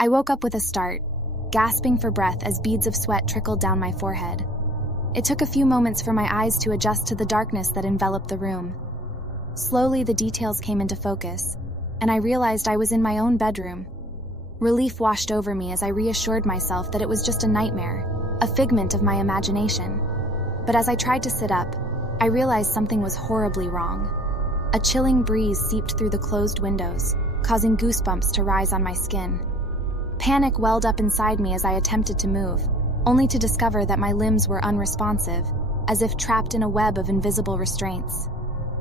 I woke up with a start, gasping for breath as beads of sweat trickled down my forehead. It took a few moments for my eyes to adjust to the darkness that enveloped the room. Slowly, the details came into focus, and I realized I was in my own bedroom. Relief washed over me as I reassured myself that it was just a nightmare, a figment of my imagination. But as I tried to sit up, I realized something was horribly wrong. A chilling breeze seeped through the closed windows, causing goosebumps to rise on my skin. Panic welled up inside me as I attempted to move, only to discover that my limbs were unresponsive, as if trapped in a web of invisible restraints.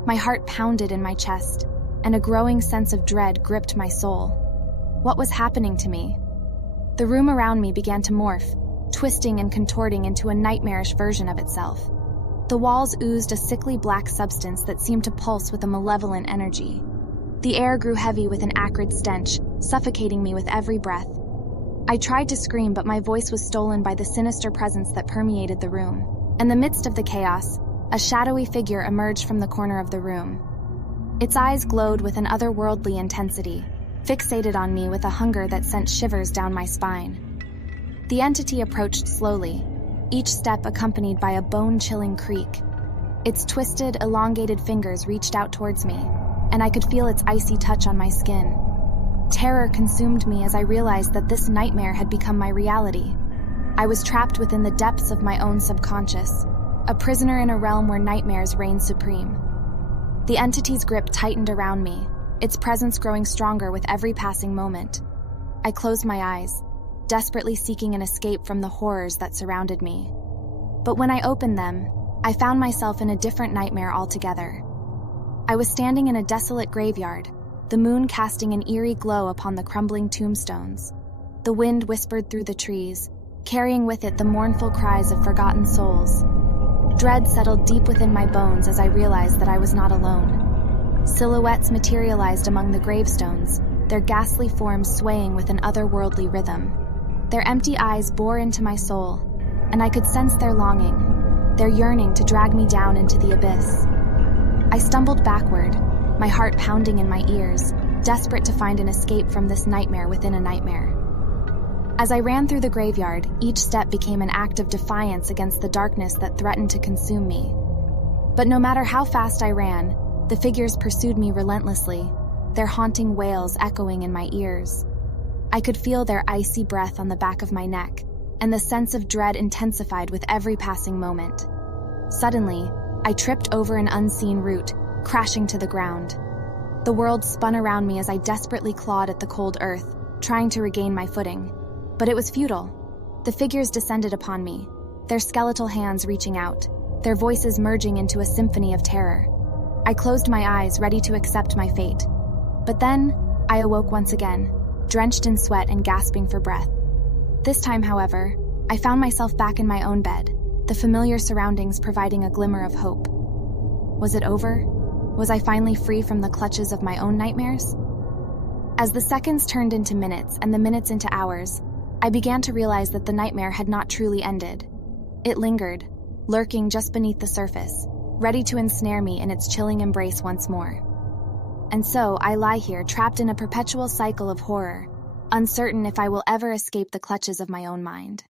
My heart pounded in my chest, and a growing sense of dread gripped my soul. What was happening to me? The room around me began to morph, twisting and contorting into a nightmarish version of itself. The walls oozed a sickly black substance that seemed to pulse with a malevolent energy. The air grew heavy with an acrid stench, suffocating me with every breath. I tried to scream, but my voice was stolen by the sinister presence that permeated the room. In the midst of the chaos, a shadowy figure emerged from the corner of the room. Its eyes glowed with an otherworldly intensity, fixated on me with a hunger that sent shivers down my spine. The entity approached slowly, each step accompanied by a bone-chilling creak. Its twisted, elongated fingers reached out towards me, and I could feel its icy touch on my skin. Terror consumed me as I realized that this nightmare had become my reality. I was trapped within the depths of my own subconscious, a prisoner in a realm where nightmares reign supreme. The entity's grip tightened around me, its presence growing stronger with every passing moment. I closed my eyes, desperately seeking an escape from the horrors that surrounded me. But when I opened them, I found myself in a different nightmare altogether. I was standing in a desolate graveyard, the moon casting an eerie glow upon the crumbling tombstones. The wind whispered through the trees, carrying with it the mournful cries of forgotten souls. Dread settled deep within my bones as I realized that I was not alone. Silhouettes materialized among the gravestones, their ghastly forms swaying with an otherworldly rhythm. Their empty eyes bore into my soul, and I could sense their longing, their yearning to drag me down into the abyss. I stumbled backward, my heart pounding in my ears, desperate to find an escape from this nightmare within a nightmare. As I ran through the graveyard, each step became an act of defiance against the darkness that threatened to consume me. But no matter how fast I ran, the figures pursued me relentlessly, their haunting wails echoing in my ears. I could feel their icy breath on the back of my neck, and the sense of dread intensified with every passing moment. Suddenly, I tripped over an unseen root, crashing to the ground. The world spun around me as I desperately clawed at the cold earth, trying to regain my footing. But it was futile. The figures descended upon me, their skeletal hands reaching out, their voices merging into a symphony of terror. I closed my eyes, ready to accept my fate. But then, I awoke once again, drenched in sweat and gasping for breath. This time, however, I found myself back in my own bed, the familiar surroundings providing a glimmer of hope. Was it over? Was I finally free from the clutches of my own nightmares? As the seconds turned into minutes and the minutes into hours, I began to realize that the nightmare had not truly ended. It lingered, lurking just beneath the surface, ready to ensnare me in its chilling embrace once more. And so I lie here trapped in a perpetual cycle of horror, uncertain if I will ever escape the clutches of my own mind.